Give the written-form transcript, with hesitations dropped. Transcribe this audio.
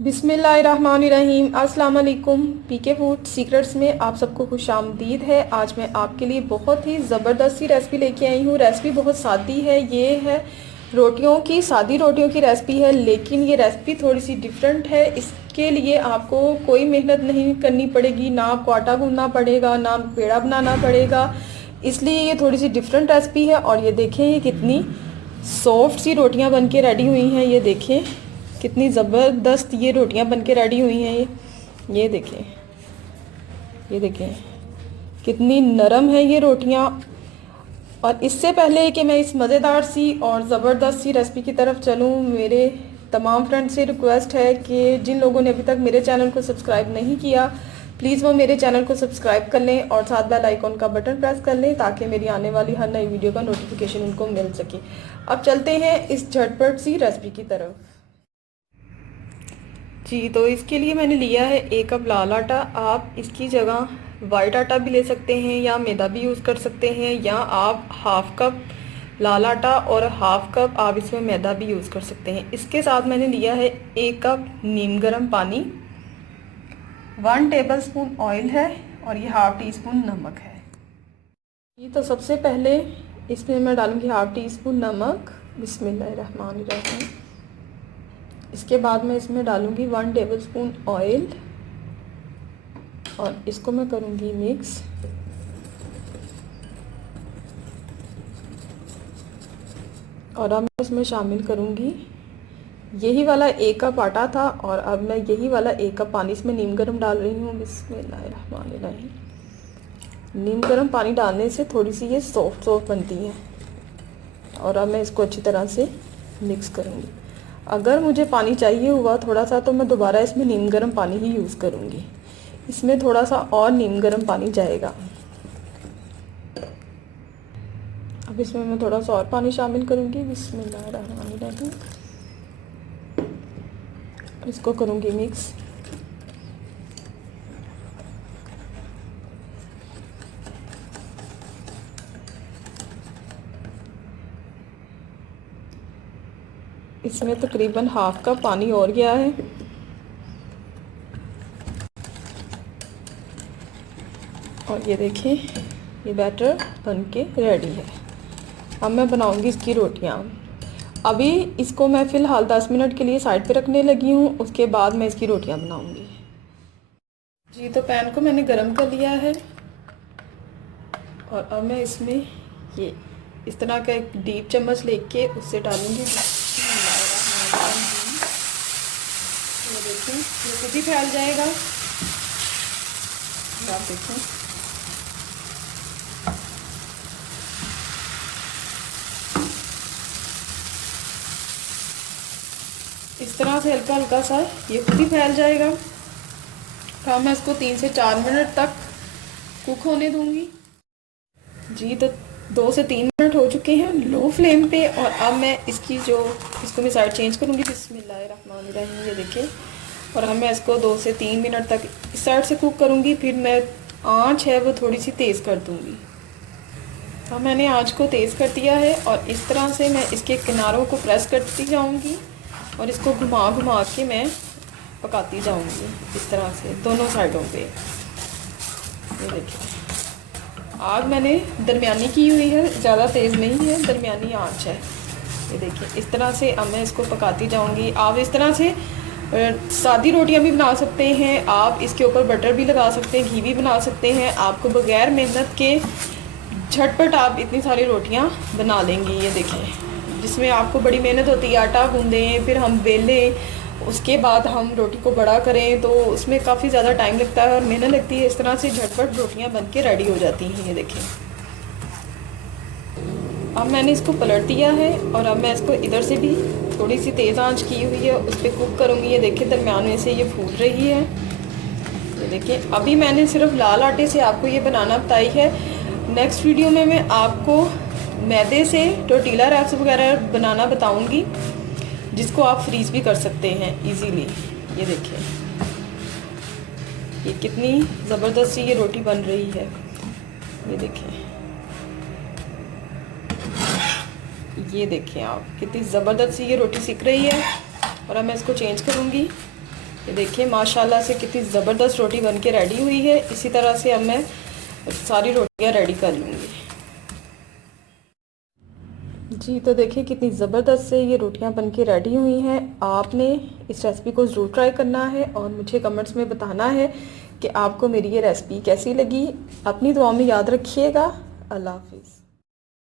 बिस्मिल्लाहिर्रहमानिर्रहीम। अस्सलाम वालेकुम। पीके फूड सीक्रेट्स में आप सबको खुशामदीद है। आज मैं आपके लिए बहुत ही ज़बरदस्त सी रेसिपी लेके आई हूँ। रेसिपी बहुत सादी है। ये है रोटियों की, सादी रोटियों की रेसिपी है, लेकिन ये रेसिपी थोड़ी सी डिफरेंट है। इसके लिए आपको कोई मेहनत नहीं करनी पड़ेगी, ना आपको आटा गूंदना पड़ेगा, ना पेड़ा बनाना पड़ेगा। इसलिए ये थोड़ी सी डिफरेंट रेसिपी है। और ये देखें, ये कितनी सॉफ्ट सी रोटियाँ बन के रेडी हुई हैं। ये देखें कितनी ज़बरदस्त ये रोटियां बनके रेडी हुई हैं। ये देखें, ये देखें कितनी नरम है ये रोटियां। और इससे पहले कि मैं इस मज़ेदार सी और ज़बरदस्त सी रेसिपी की तरफ चलूँ, मेरे तमाम फ्रेंड्स से रिक्वेस्ट है कि जिन लोगों ने अभी तक मेरे चैनल को सब्सक्राइब नहीं किया, प्लीज़ वो मेरे चैनल को सब्सक्राइब कर लें और साथ बेल आइकॉन का बटन प्रेस कर लें, ताकि मेरी आने वाली हर नई वीडियो का नोटिफिकेशन उनको मिल सके। अब चलते हैं इस झटपट सी रेसिपी की तरफ। जी, तो इसके लिए मैंने लिया है 1 कप लाल आटा। आप इसकी जगह वाइट आटा भी ले सकते हैं या मैदा भी यूज़ कर सकते हैं, या आप हाफ़ कप लाल आटा और हाफ़ कप आप इसमें मैदा भी यूज़ कर सकते हैं। इसके साथ मैंने लिया है 1 कप नीम गर्म पानी, 1 टेबलस्पून ऑयल है, और ये हाफ़ टी स्पून नमक है। ये तो सबसे पहले इसमें मैं डालूँगी हाफ़ टी स्पून नमक। बिस्मिल्लाहिर्रहमानिर्रहीम। इसके बाद मैं इसमें डालूँगी 1 टेबलस्पून ऑयल और इसको मैं करूँगी मिक्स। और अब मैं इसमें शामिल करूँगी यही वाला 1 कप आटा था, और अब मैं यही वाला 1 कप पानी इसमें नीम गर्म डाल रही हूँ। बिस्मिल्लाहिर्रहमानिर्रहीम। नीम गर्म पानी डालने से थोड़ी सी ये सॉफ्ट बनती है। और अब मैं इसको अच्छी तरह से मिक्स करूँगी। अगर मुझे पानी चाहिए हुआ थोड़ा सा, तो मैं दोबारा इसमें नीम गर्म पानी ही यूज़ करूँगी। इसमें थोड़ा सा और नीम गर्म पानी जाएगा। अब इसमें मैं थोड़ा सा और पानी शामिल करूँगी। बिस्मिल्लाहिर्रहमानिर्रहीम। इसको करूँगी मिक्स। इसमें तकरीबन हाफ़ कप पानी और गया है। और ये देखें, ये बैटर बनके रेडी है। अब मैं बनाऊंगी इसकी रोटियां। अभी इसको मैं फ़िलहाल 10 मिनट के लिए साइड पे रखने लगी हूँ, उसके बाद मैं इसकी रोटियां बनाऊंगी। जी, तो पैन को मैंने गरम कर लिया है, और अब मैं इसमें ये इस तरह का एक डीप चम्मच लेके उससे डालूंगी। ये देखें, ये खुद ही फैल जाएगा। आप देखें, इस तरह से हल्का हल्का सा ये खुद ही फैल जाएगा। तो मैं इसको 3 से 4 मिनट तक कुक होने दूंगी। जी, तो 2 से 3 मिनट हो चुके हैं लो फ्लेम पे। और अब मैं इसको मैं साइड चेंज करूँगी। बिस्मिल्लाहिर्रहमानिर्रहीम। ये देखिए, और अब मैं इसको 2 से 3 मिनट तक इस साइड से कुक करूँगी। फिर मैं आँच है वो थोड़ी सी तेज़ कर दूँगी। अब मैंने आँच को तेज़ कर दिया है, और इस तरह से मैं इसके किनारों को प्रेस करती जाऊँगी और इसको घुमा घुमा के मैं पकाती जाऊँगी इस तरह से दोनों साइडों पे। ये देखिए, आग मैंने दरमियानी की हुई है, ज़्यादा तेज़ नहीं है, दरमियानी आंच है। ये देखिए, इस तरह से अब मैं इसको पकाती जाऊँगी। आप इस तरह से सादी रोटियां भी बना सकते हैं, आप इसके ऊपर बटर भी लगा सकते हैं, घी भी बना सकते हैं। आपको बग़ैर मेहनत के झटपट आप इतनी सारी रोटियां बना लेंगी। ये देखें, जिसमें आपको बड़ी मेहनत होती है, आटा गूँधें, फिर हम बेलें, उसके बाद हम रोटी को बड़ा करें, तो उसमें काफ़ी ज़्यादा टाइम लगता है और मेहनत लगती है। इस तरह से झटपट रोटियां बनके रेडी हो जाती हैं। ये देखें, अब मैंने इसको पलट दिया है, और अब मैं इसको इधर से भी थोड़ी सी तेज़ आंच की हुई है उस पर कुक करूँगी। ये देखिए, दरमियान में से ये फूट रही है। ये देखिए, अभी मैंने सिर्फ लाल आटे से आपको ये बनाना बताई है। नेक्स्ट वीडियो में मैं आपको मैदे से टोर्टिला रैप्स वगैरह बनाना बताऊँगी, जिसको आप फ्रीज़ भी कर सकते हैं इजीली। ये देखिए, ये कितनी ज़बरदस्त सी ये रोटी बन रही है। ये देखिए, आप कितनी ज़बरदस्त सी ये रोटी सिक रही है। और अब मैं इसको चेंज करूँगी। ये देखिए माशाल्लाह से कितनी ज़बरदस्त रोटी बन के रेडी हुई है। इसी तरह से अब मैं सारी रोटियां रेडी कर लूँगी। जी तो देखिए कितनी ज़बरदस्त से ये रोटियां बन के रेडी हुई हैं। आपने इस रेसिपी को ज़रूर ट्राई करना है और मुझे कमेंट्स में बताना है कि आपको मेरी ये रेसिपी कैसी लगी। अपनी दुआ में याद रखिएगा। अल्लाह हाफिज़।